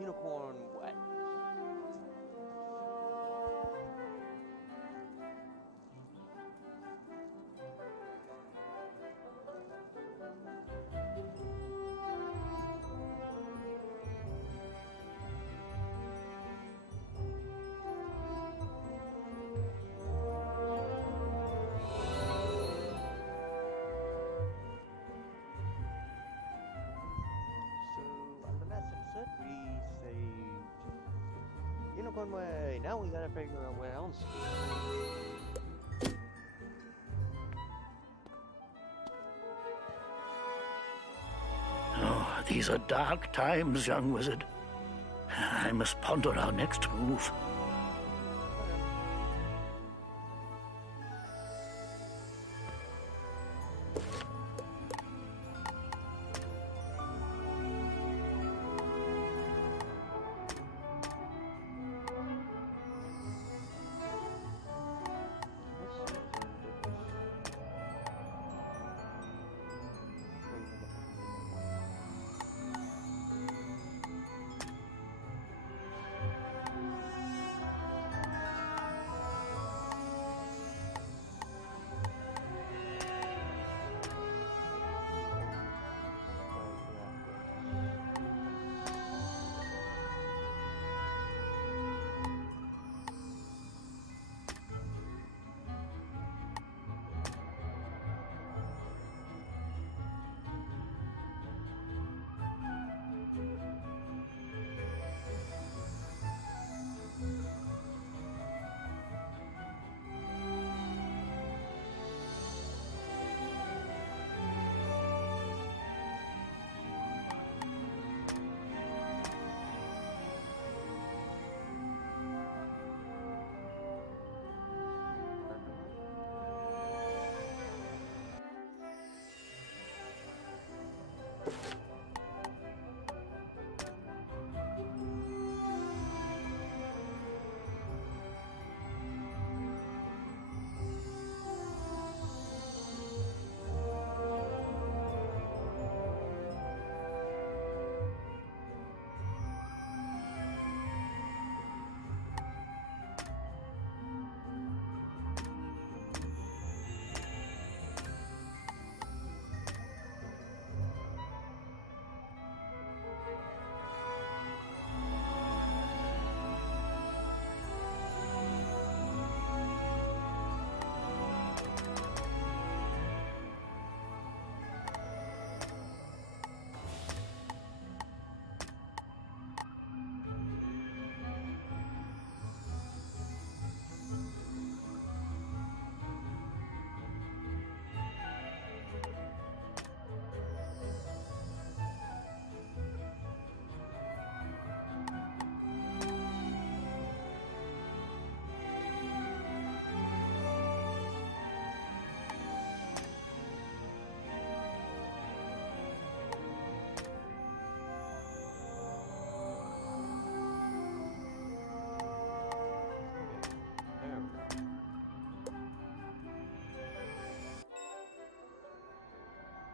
Unicorn what? So, on the last episode, we saved Unicorn Way. Now we gotta figure out where else to go. Oh, these are dark times, young wizard. I must ponder our next move.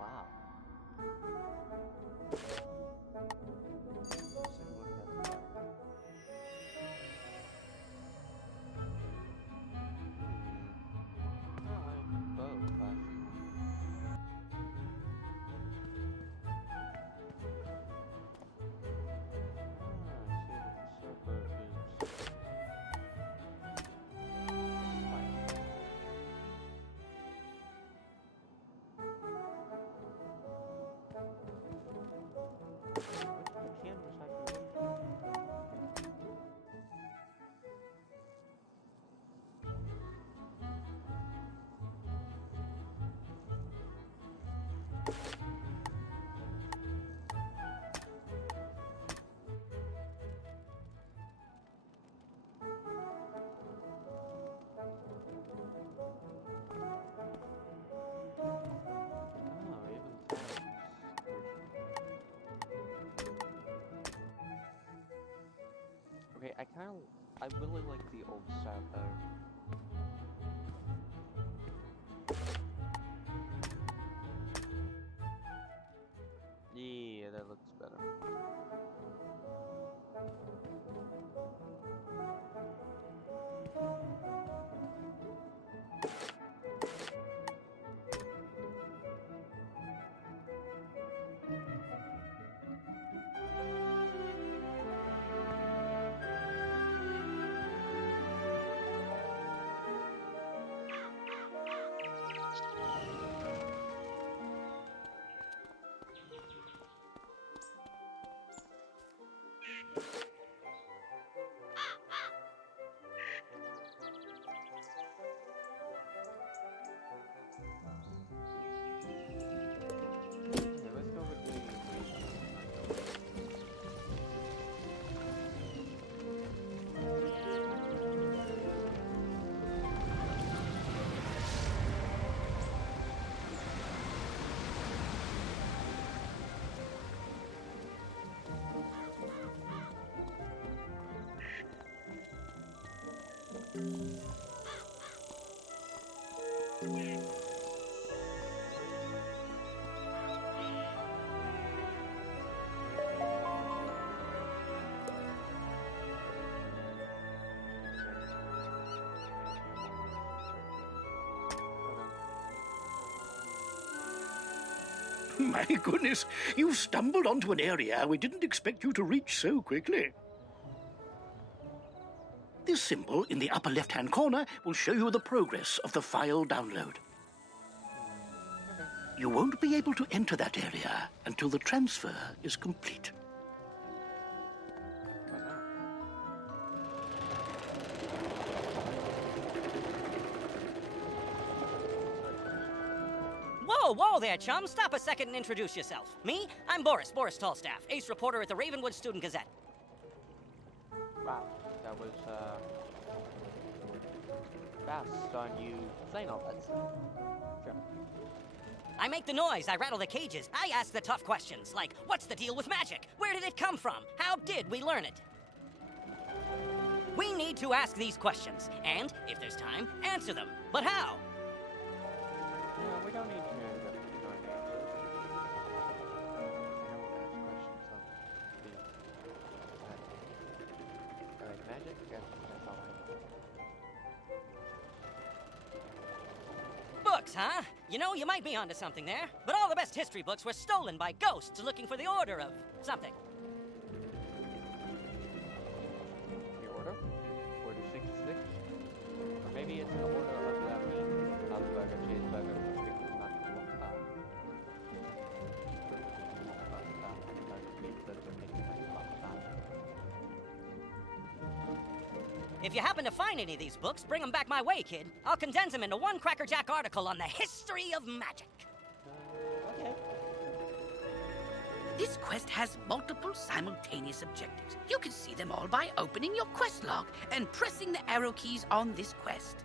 Wow. So you look at that. I like both, actually. I see that the server is fine. Which canvas actually? Oh, Raven version. Okay, I really like the old style better. Yeah, that looks better. My goodness, you stumbled onto an area we didn't expect you to reach so quickly. This symbol in the upper left-hand corner will show you the progress of the file download. You won't be able to enter that area until the transfer is complete. Whoa there, chum. Stop a second and introduce yourself. Me? I'm Boris Tallstaff, ace reporter at the Ravenwood Student Gazette. Wow, that was fast on you saying all that stuff. Sure. I make the noise, I rattle the cages, I ask the tough questions, like, what's the deal with magic? Where did it come from? How did we learn it? We need to ask these questions, and, if there's time, answer them. But how? No, we don't need to know the answers. We don't ask questions on the magic. That's all I know. Books, huh? You know, you might be onto something there, but all the best history books were stolen by ghosts looking for the order of something. The order? Order 66? Or maybe it's the order of the meat, hamburger, cheeseburger, pickle, mackerel, If you happen to find any of these books, bring them back my way, kid. I'll condense them into one Cracker Jack article on the history of magic. Okay. This quest has multiple simultaneous objectives. You can see them all by opening your quest log and pressing the arrow keys on this quest.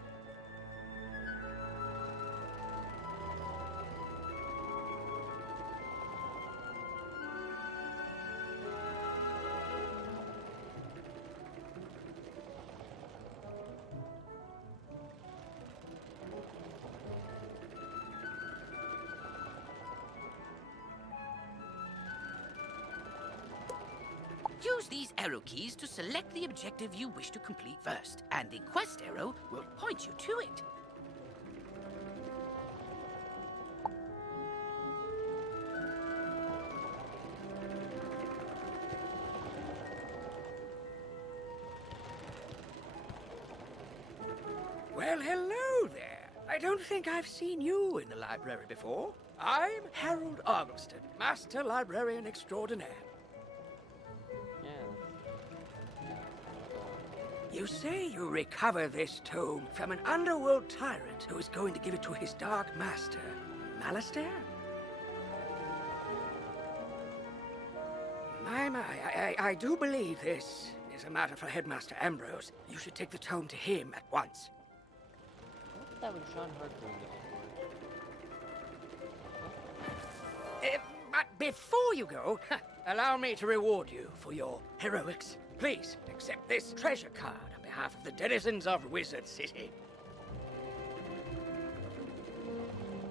Use these arrow keys to select the objective you wish to complete first, and the quest arrow will point you to it. Well, hello there. I don't think I've seen you in the library before. I'm Harold Argleston, Master Librarian Extraordinaire. You say you recover this tome from an underworld tyrant who is going to give it to his dark master, Malastair? I do believe this is a matter for Headmaster Ambrose. You should take the tome to him at once. What's that with Sean Hart doing this for? But before you go, allow me to reward you for your heroics. Please accept this treasure card on behalf of the denizens of Wizard City.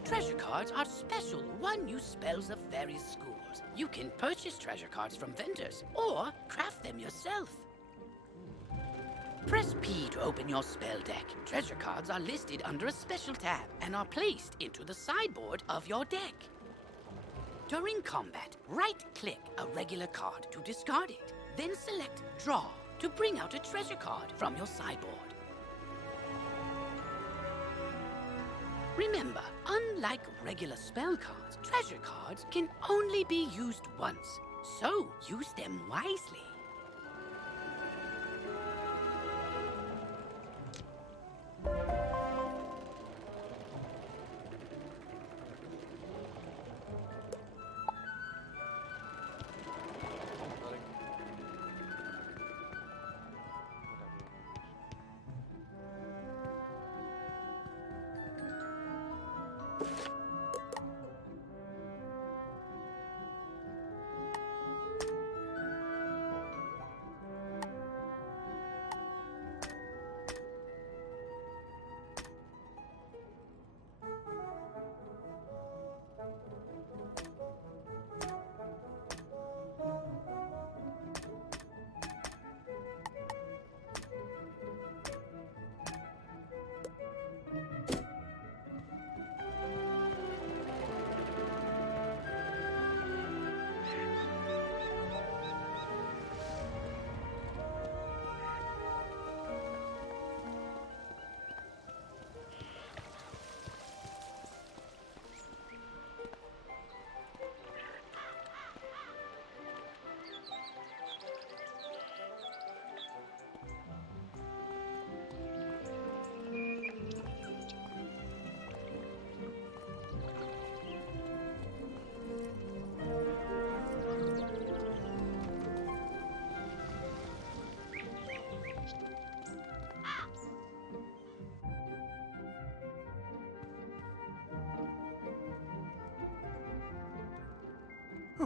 Treasure cards are special one-use spells of various schools. You can purchase treasure cards from vendors or craft them yourself. Press P to open your spell deck. Treasure cards are listed under a special tab and are placed into the sideboard of your deck. During combat, right-click a regular card to discard it. Then select Draw to bring out a treasure card from your sideboard. Remember, unlike regular spell cards, treasure cards can only be used once, so use them wisely.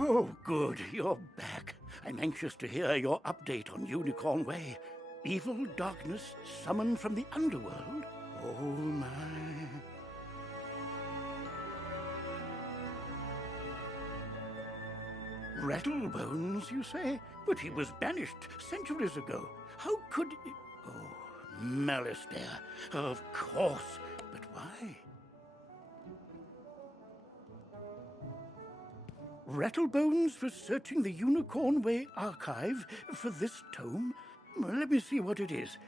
Oh, good. You're back. I'm anxious to hear your update on Unicorn Way. Evil darkness summoned from the underworld? Oh, my. Rattlebones, you say? But he was banished centuries ago. How could... Oh, Malistaire. Of course. But why? Rattlebones was searching the Unicorn Way archive for this tome. Let me see what it is.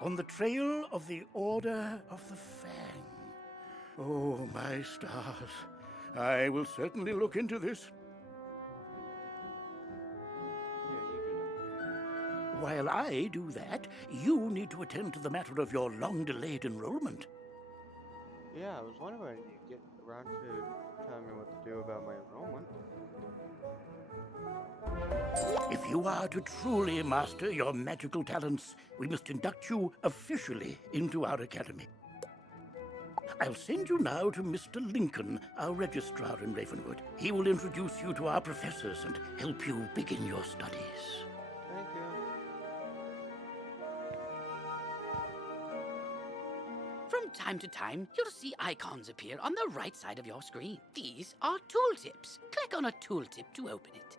On the trail of the Order of the Fang. Oh, my stars. I will certainly look into this. While I do that, you need to attend to the matter of your long-delayed enrollment. Yeah, I was wondering when you get around to telling me what to do about my enrollment. If you are to truly master your magical talents, we must induct you officially into our academy. I'll send you now to Mr. Lincoln, our registrar in Ravenwood. He will introduce you to our professors and help you begin your studies. Thank you. From time to time, you'll see icons appear on the right side of your screen. These are tooltips. Click on a tooltip to open it.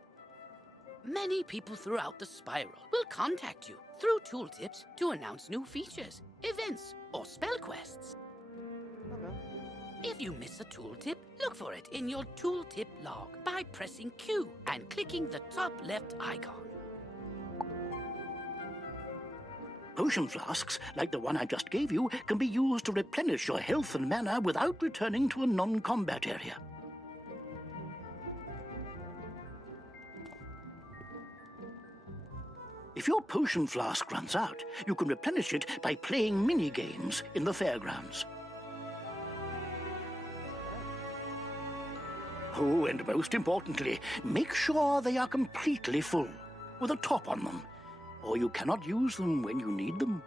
Many people throughout the spiral will contact you through tooltips to announce new features, events, or spell quests. Okay. If you miss a tooltip, look for it in your tooltip log by pressing Q and clicking the top left icon. Potion flasks, like the one I just gave you, can be used to replenish your health and mana without returning to a non-combat area. If your potion flask runs out, you can replenish it by playing mini-games in the fairgrounds. Oh, and most importantly, make sure they are completely full, with a top on them, or you cannot use them when you need them.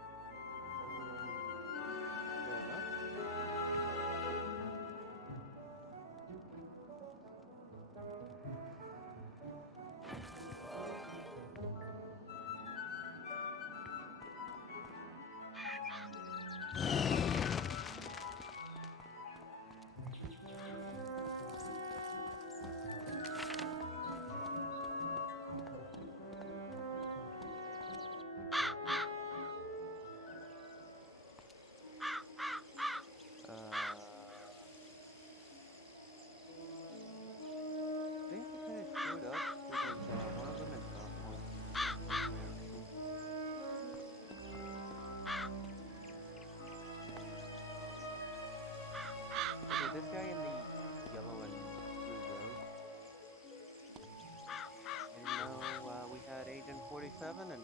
This guy in the yellow and blue robe. I know we had Agent 47 in here.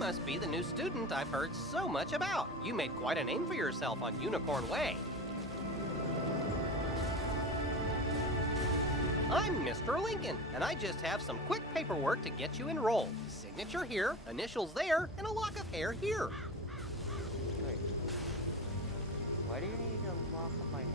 must be the new student I've heard so much about. You made quite a name for yourself on Unicorn Way. I'm Mr. Lincoln, and I just have some quick paperwork to get you enrolled. Signature here, initials there, and a lock of hair here. Wait. Why do you need a lock of my hair?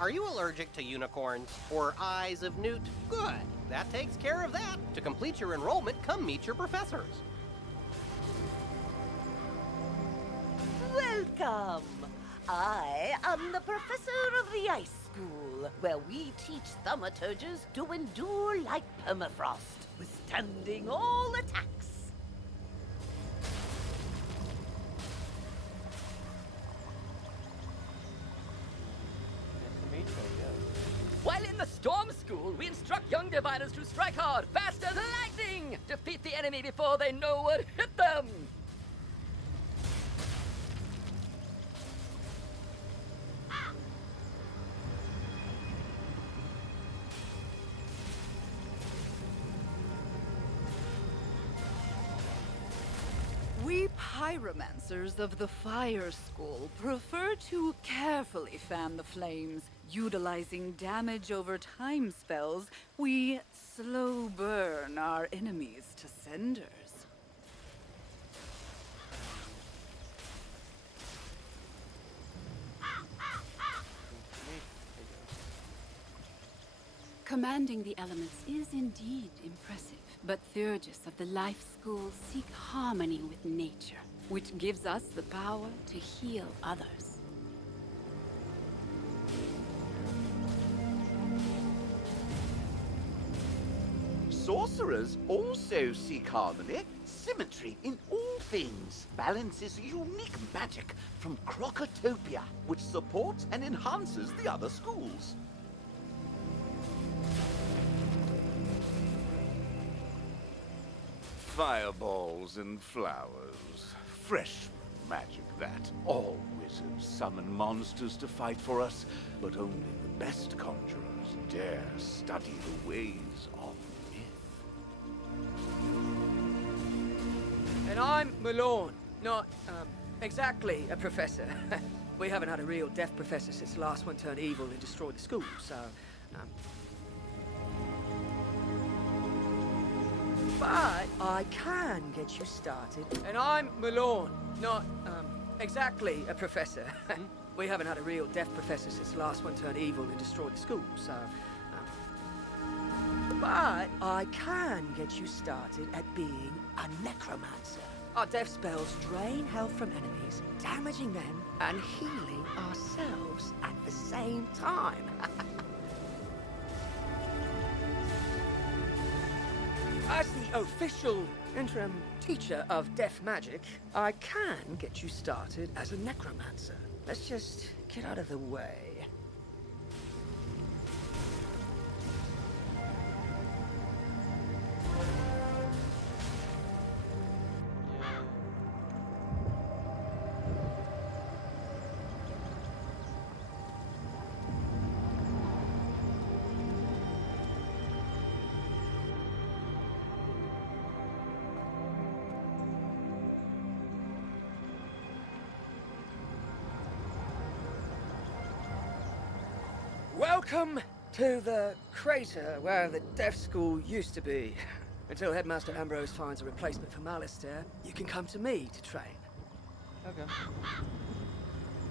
Are you allergic to unicorns or eyes of newt? Good. That takes care of that. To complete your enrollment, come meet your professors. Welcome! I am the professor of the Ice School, where we teach thaumaturges to endure like permafrost, withstanding all attacks. Nice to meet you, I guess. While in the Storm School, we instruct young diviners to strike hard, fast as lightning! Defeat the enemy before they know what hit them! We pyromancers of the Fire School prefer to carefully fan the flames. Utilizing damage over time spells, we slow burn our enemies to cinders. Commanding the elements is indeed impressive, but Theurgis of the Life School seek harmony with nature, which gives us the power to heal others. Sorcerers also seek harmony, symmetry in all things. Balance is unique magic from Crocotopia, which supports and enhances the other schools. Fireballs and flowers. Fresh magic, that. All wizards summon monsters to fight for us, but only the best conjurers dare study the ways of myth. And I'm Malorne, not, exactly a professor. We haven't had a real deaf professor since the last one turned evil and destroyed the school, so, But I can get you started. And I'm Malorne, not, exactly a professor. We haven't had a real deaf professor since the last one turned evil and destroyed the school, so... But I can get you started at being a necromancer. Our death spells drain health from enemies, damaging them and healing ourselves at the same time. As the official interim teacher of death magic, I can get you started as a necromancer. Let's just get out of the way. Welcome to the crater where the deaf school used to be. Until Headmaster Ambrose finds a replacement for Malistaire, you can come to me to train. Okay.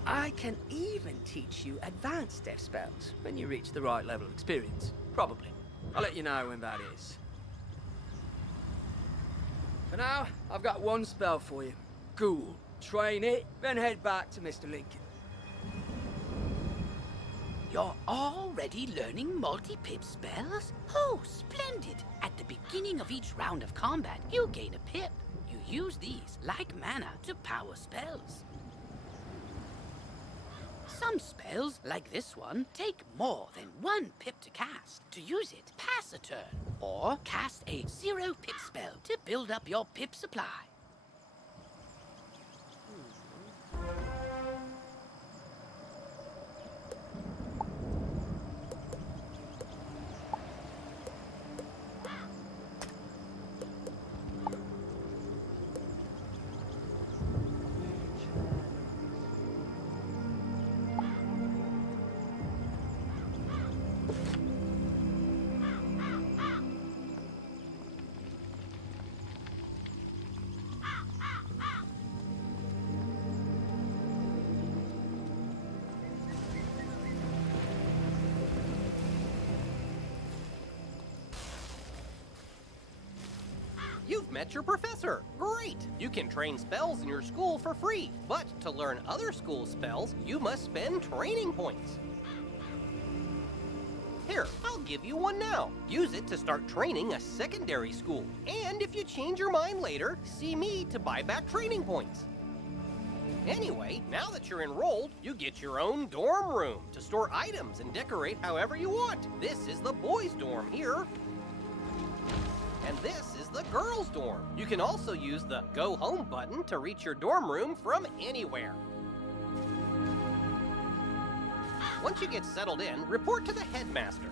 I can even teach you advanced death spells when you reach the right level of experience. Probably. I'll let you know when that is. For now, I've got one spell for you. Ghoul. Train it, then head back to Mr. Lincoln. You're already learning multi-pip spells? Oh, splendid! At the beginning of each round of combat, you gain a pip. You use these, like mana, to power spells. Some spells, like this one, take more than 1 pip to cast. To use it, pass a turn, or cast a 0 pip spell to build up your pip supply. met your professor. Great! You can train spells in your school for free, but to learn other school spells, you must spend training points. Here, I'll give you one now. Use it to start training a secondary school. And if you change your mind later, see me to buy back training points. Anyway, now that you're enrolled, you get your own dorm room to store items and decorate however you want. This is the boys' dorm here. And this is the girls' dorm. You can also use the Go Home button to reach your dorm room from anywhere. Once you get settled in, report to the headmaster.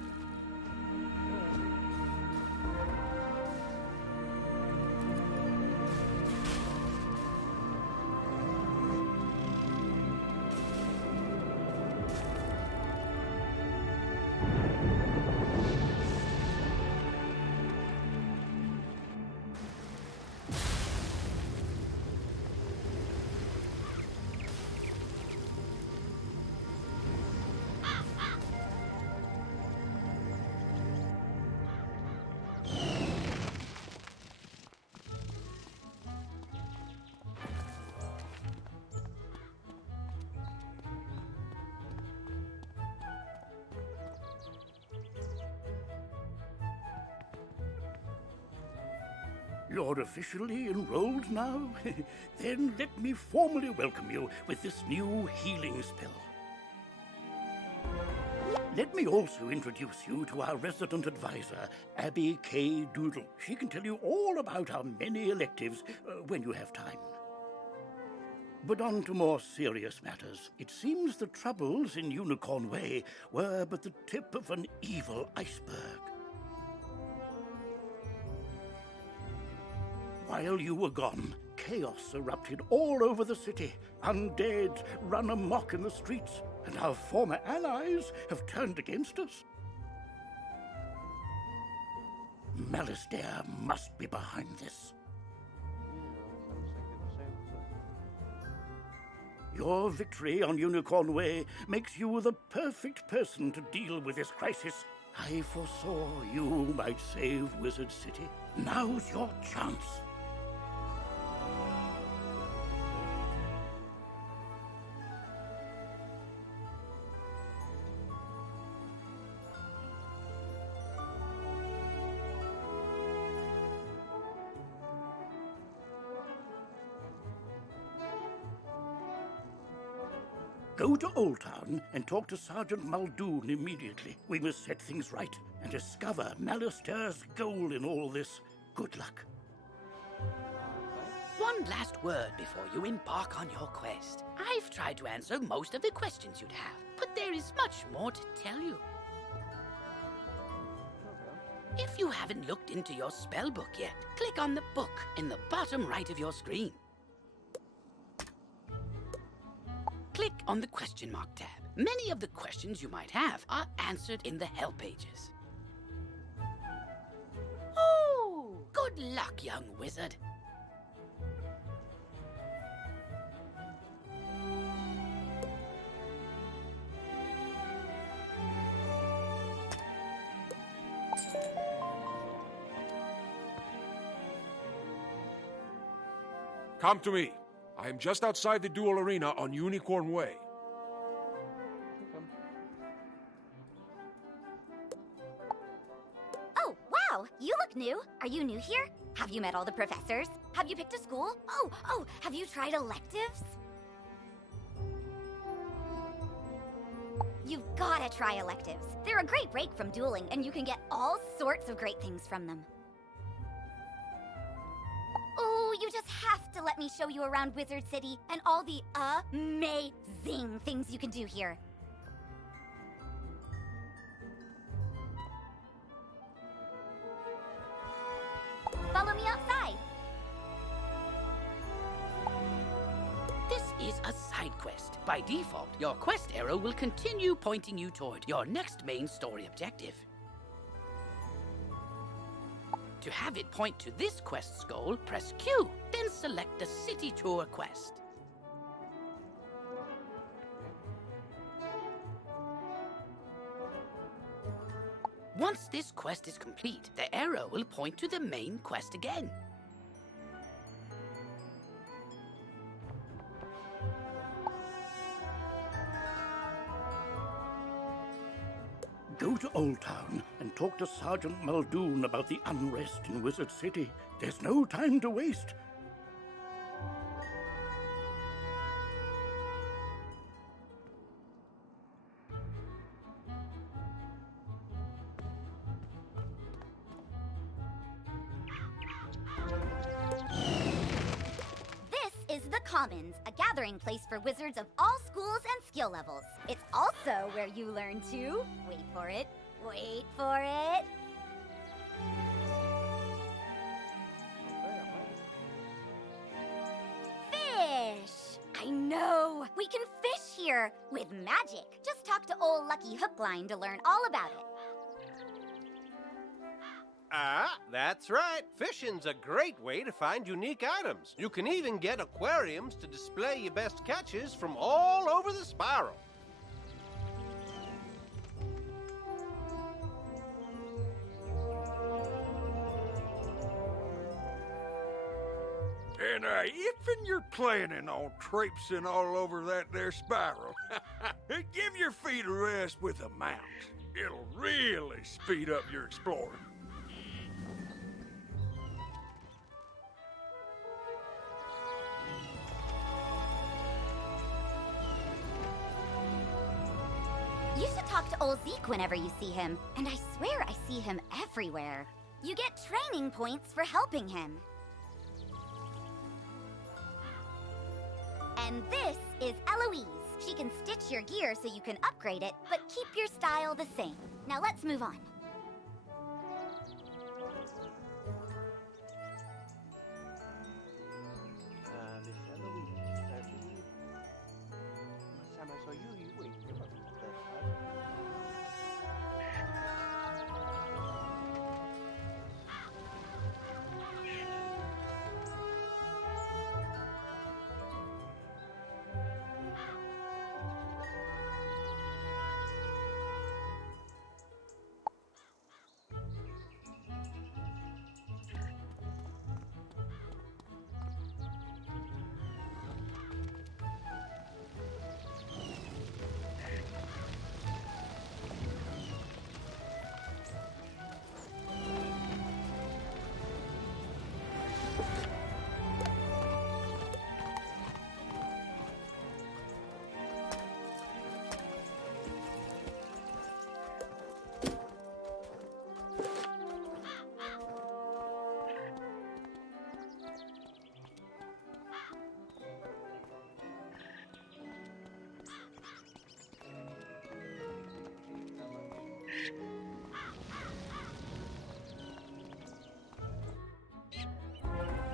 You're officially enrolled now? Then let me formally welcome you with this new healing spell. Let me also introduce you to our resident advisor, Abby K. Doodle. She can tell you all about our many electives when you have time. But on to more serious matters. It seems the troubles in Unicorn Way were but the tip of an evil iceberg. While you were gone, chaos erupted all over the city. Undead run amok in the streets, and our former allies have turned against us. Malastare must be behind this. Your victory on Unicorn Way makes you the perfect person to deal with this crisis. I foresaw you might save Wizard City. Now's your chance. Go to Old Town and talk to Sergeant Muldoon immediately. We must set things right and discover Malastare's goal in all this. Good luck. One last word before you embark on your quest. I've tried to answer most of the questions you'd have, but there is much more to tell you. If you haven't looked into your spellbook yet, click on the book in the bottom right of your screen. Click on the question mark tab. Many of the questions you might have are answered in the help pages. Oh, good luck, young wizard. Come to me. I am just outside the Duel arena on Unicorn Way. Oh, wow! You look new. Are you new here? Have you met all the professors? Have you picked a school? Oh, have you tried electives? You've gotta try electives. They're a great break from dueling, and you can get all sorts of great things from them. Oh, you just have to let me show you around Wizard City and all the amazing things you can do here. Follow me outside. This is a side quest. By default, your quest arrow will continue pointing you toward your next main story objective. To have it point to this quest's goal, press Q, then select the City Tour quest. Once this quest is complete, the arrow will point to the main quest again. to Old Town and talk to Sergeant Muldoon about the unrest in Wizard City. There's no time to waste. This is the Commons, a gathering place for wizards of all schools and skill levels. It's also where you learn to... Wait for it. Wait for it. Fish! I know! We can fish here! With magic! Just talk to old Lucky Hookline to learn all about it. Ah, that's right. Fishing's a great way to find unique items. You can even get aquariums to display your best catches from all over the spiral. And if you're planning on traipsing all over that there spiral, give your feet a rest with a mount. It'll really speed up your exploring. You should talk to old Zeke whenever you see him. And I swear I see him everywhere. You get training points for helping him. And this is Eloise. She can stitch your gear so you can upgrade it, but keep your style the same. Now let's move on. Miss Eloise, last time I saw you were in Europe.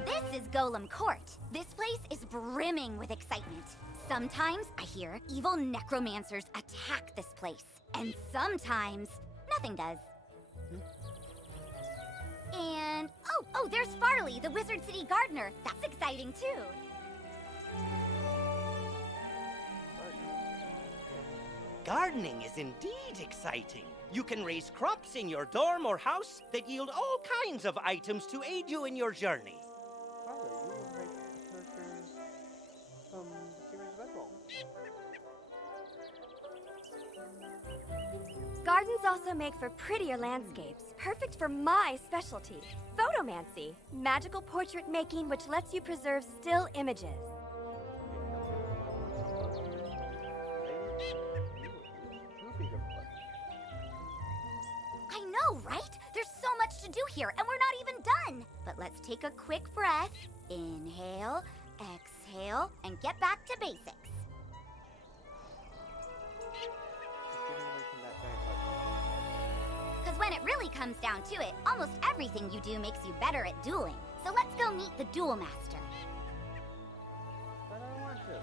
This is Golem Court. This place is brimming with excitement. Sometimes, I hear, evil necromancers attack this place. And sometimes, nothing does. And, oh, there's Farley, the Wizard City gardener. That's exciting, too. Gardening is indeed exciting. You can raise crops in your dorm or house that yield all kinds of items to aid you in your journey. Father, you look like characters from the series Redwall. Gardens also make for prettier landscapes, perfect for my specialty, photomancy, magical portrait making which lets you preserve still images. I know, right? There's so much to do here, and we're not even done. But let's take a quick breath. Inhale, exhale, and get back to basics. Because when it really comes down to it, almost everything you do makes you better at dueling. So let's go meet the Duel Master. But I don't want to.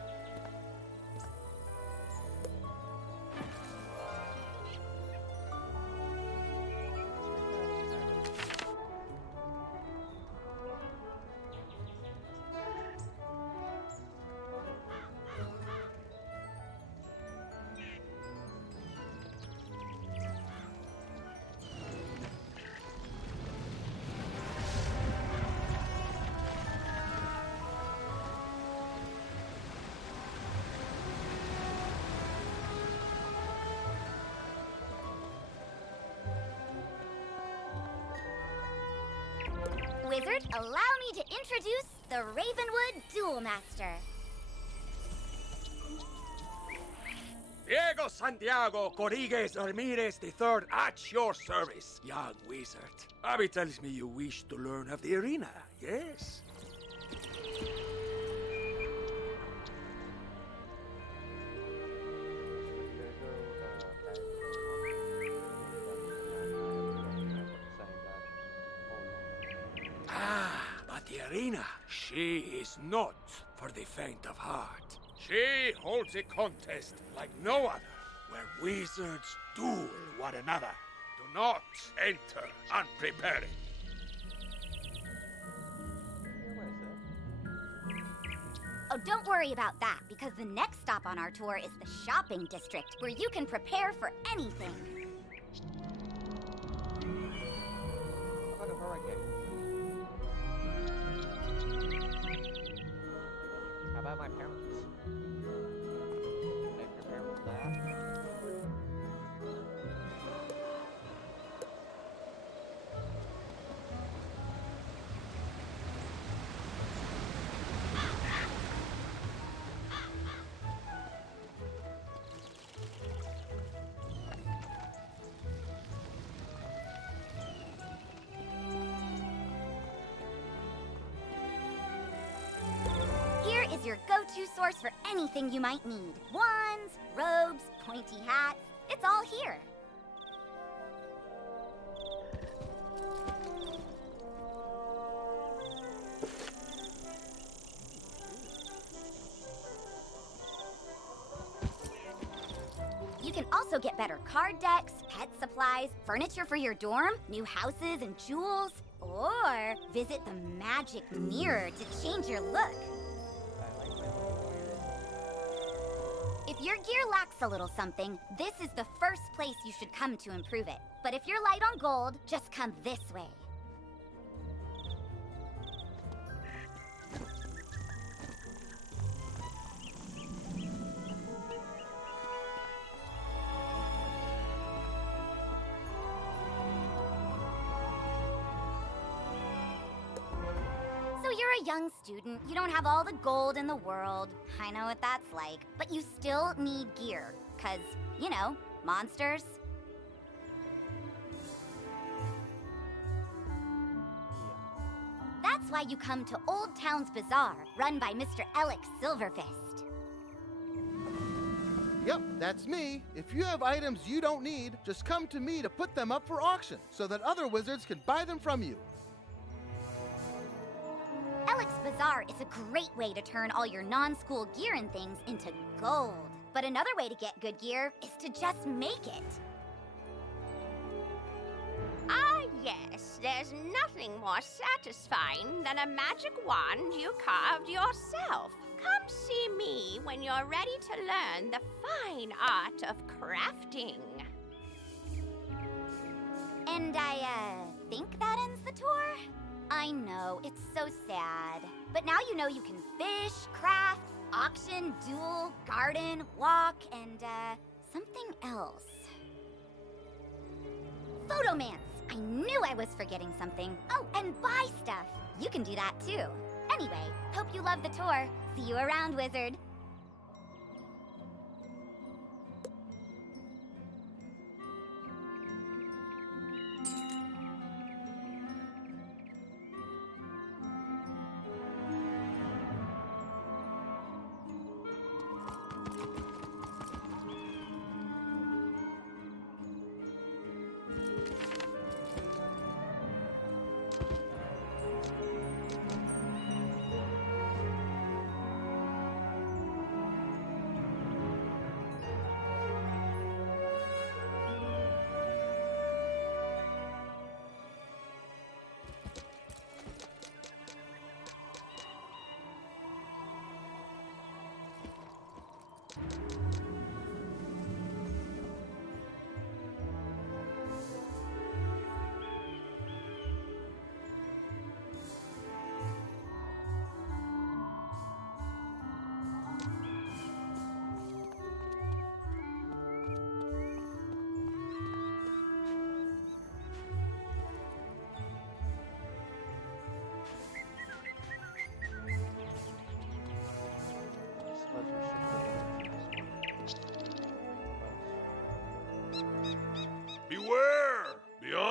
Wizard, allow me to introduce the Ravenwood Duel Master. Diego Santiago Corriguez Ramirez III at your service, young wizard. Abby tells me you wish to learn of the arena, yes? Ah, but the arena, she is not for the faint of heart. She holds a contest like no other, where wizards duel one another. Do not enter unprepared. Oh, don't worry about that, because the next stop on our tour is the shopping district, where you can prepare for anything. How about a hurricane? How about my parents? They prepare for that? Here is your go-to source for anything you might need. Wands, robes, pointy hats. It's all here. You can also get better card decks, pet supplies, furniture for your dorm, new houses and jewels, or visit the magic mirror to change your look. If your gear lacks a little something, this is the first place you should come to improve it. But if you're light on gold, just come this way. So you're a young student, you don't have all the gold in the world. I know what that's like. But you still need gear, 'cause, you know, monsters. That's why you come to Old Town's Bazaar, run by Mr. Alex Silverfist. Yep, that's me. If you have items you don't need, just come to me to put them up for auction so that other wizards can buy them from you. Alex Bazaar is a great way to turn all your non-school gear and things into gold. But another way to get good gear is to just make it. Ah, yes, there's nothing more satisfying than a magic wand you carved yourself. Come see me when you're ready to learn the fine art of crafting. And I think that ends the tour? I know, it's so sad. But now you know you can fish, craft, auction, duel, garden, walk, and, something else. Photomance! I knew I was forgetting something. Oh, and buy stuff! You can do that too. Anyway, hope you love the tour. See you around, Wizard.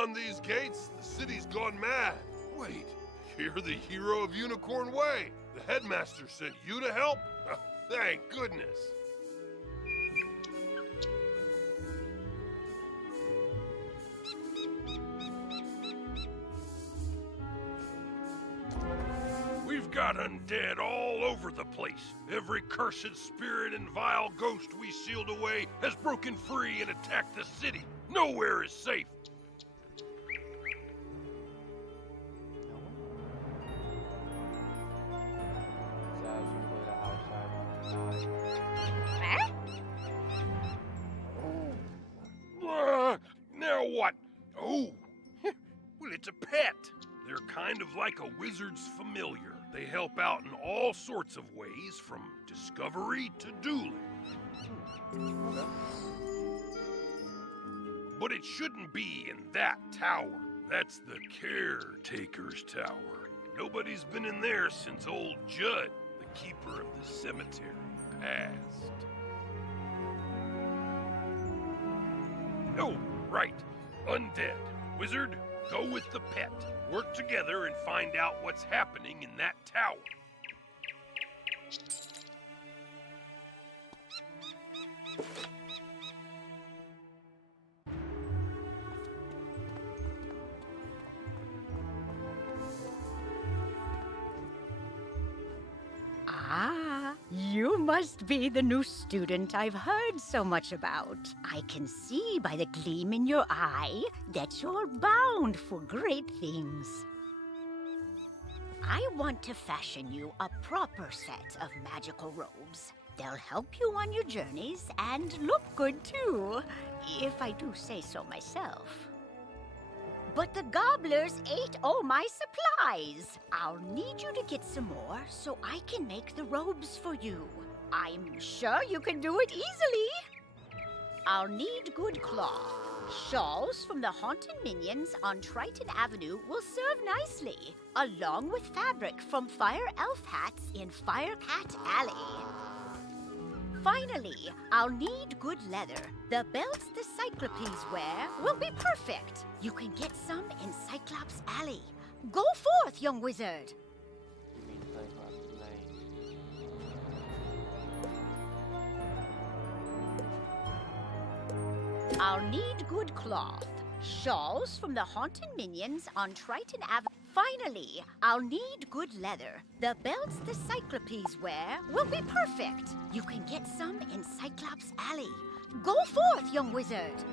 beyond these gates, the city's gone mad. Wait, you're the hero of Unicorn Way. The headmaster sent you to help? Thank goodness. We've got undead all over the place. Every cursed spirit and vile ghost we sealed away has broken free and attacked the city. Nowhere is safe. Now what? Oh, well, it's a pet. They're kind of like a wizard's familiar. They help out in all sorts of ways, from discovery to dueling. But it shouldn't be in that tower. That's the caretaker's tower. Nobody's been in there since old Judd, the keeper of the cemetery, passed. Oh, right. Undead. Wizard, go with the pet. Work together and find out what's happening in that tower. Ah, you must be the new student I've heard so much about. I can see by the gleam in your eye that you're bound for great things. I want to fashion you a proper set of magical robes. They'll help you on your journeys and look good too, if I do say so myself. But the gobblers ate all my supplies. I'll need you to get some more so I can make the robes for you. I'm sure you can do it easily. I'll need good cloth. Shawls from the haunted minions on Triton Avenue will serve nicely, along with fabric from Fire Elf hats in Firecat Alley. Finally, I'll need good leather. The belts the Cyclopes wear will be perfect. You can get some in Cyclops Alley. Go forth, young wizard. I'll need good cloth. Shawls from the haunted minions on Triton Avenue. Finally, I'll need good leather. The belts the Cyclopes wear will be perfect. You can get some in Cyclops Alley. Go forth, young wizard.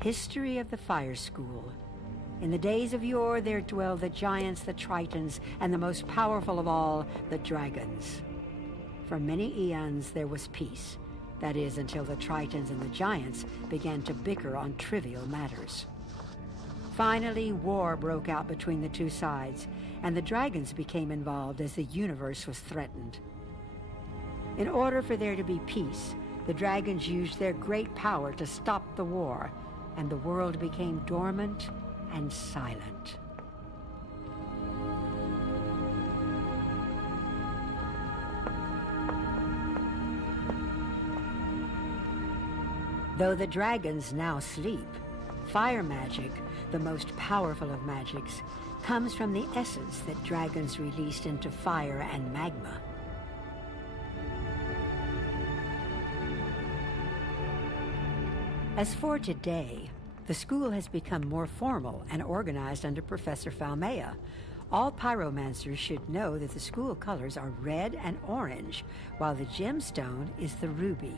History of the Fire School. In the days of yore, there dwelled the giants, the Tritons, and the most powerful of all, the dragons. For many eons, there was peace. That is, until the Tritons and the giants began to bicker on trivial matters. Finally, war broke out between the two sides, and the dragons became involved as the universe was threatened. In order for there to be peace, the dragons used their great power to stop the war, and the world became dormant and silent. Though the dragons now sleep, fire magic, the most powerful of magics, comes from the essence that dragons released into fire and magma. As for today, The school has become more formal and organized under Professor Falmea. All pyromancers should know that the school colors are red and orange, while the gemstone is the ruby.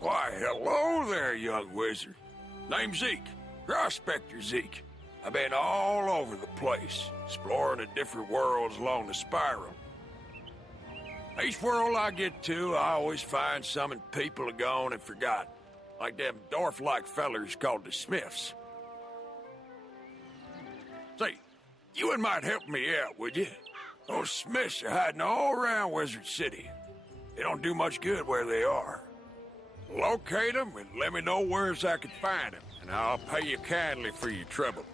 Why, hello there, young wizard. Name's Zeke, Prospector Zeke. I've been all over the place, exploring the different worlds along the spiral. Each world I get to, I always find something people have gone and forgotten, like them dwarf-like fellers called the Smiths. Say, you might help me out, would you? Those Smiths are hiding all around Wizard City. They don't do much good where they are. Locate them and let me know where I can find them, and I'll pay you kindly for your trouble.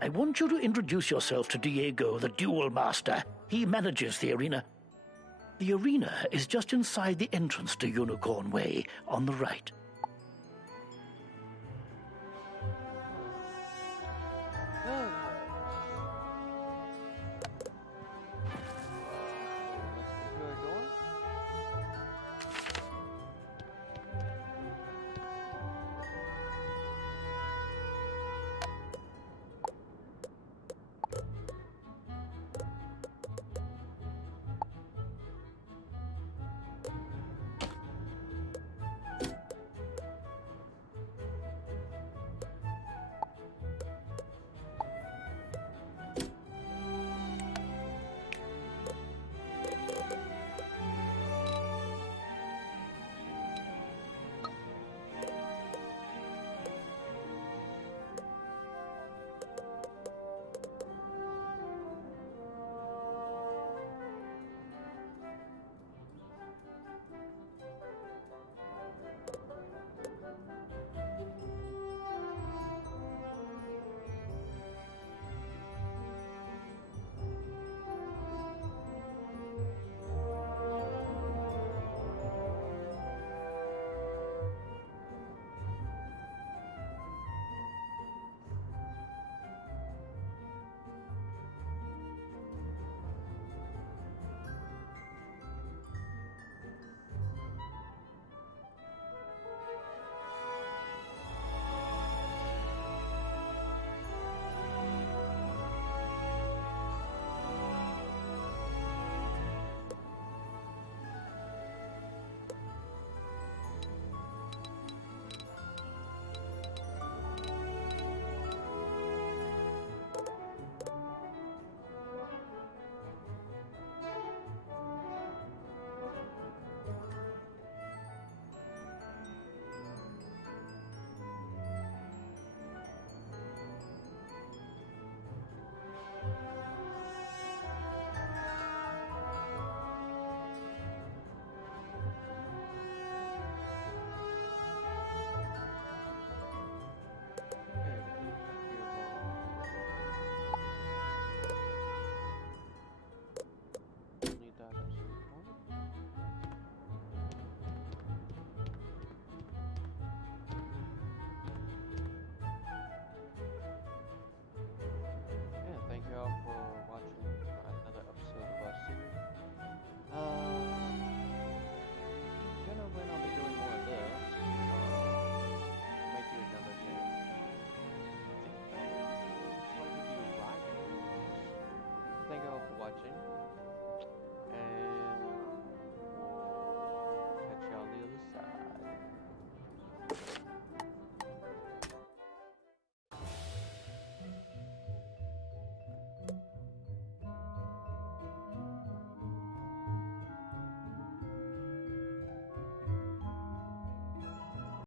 I want you to introduce yourself to Diego, the Duel Master. He manages the arena. The arena is just inside the entrance to Unicorn Way, on the right.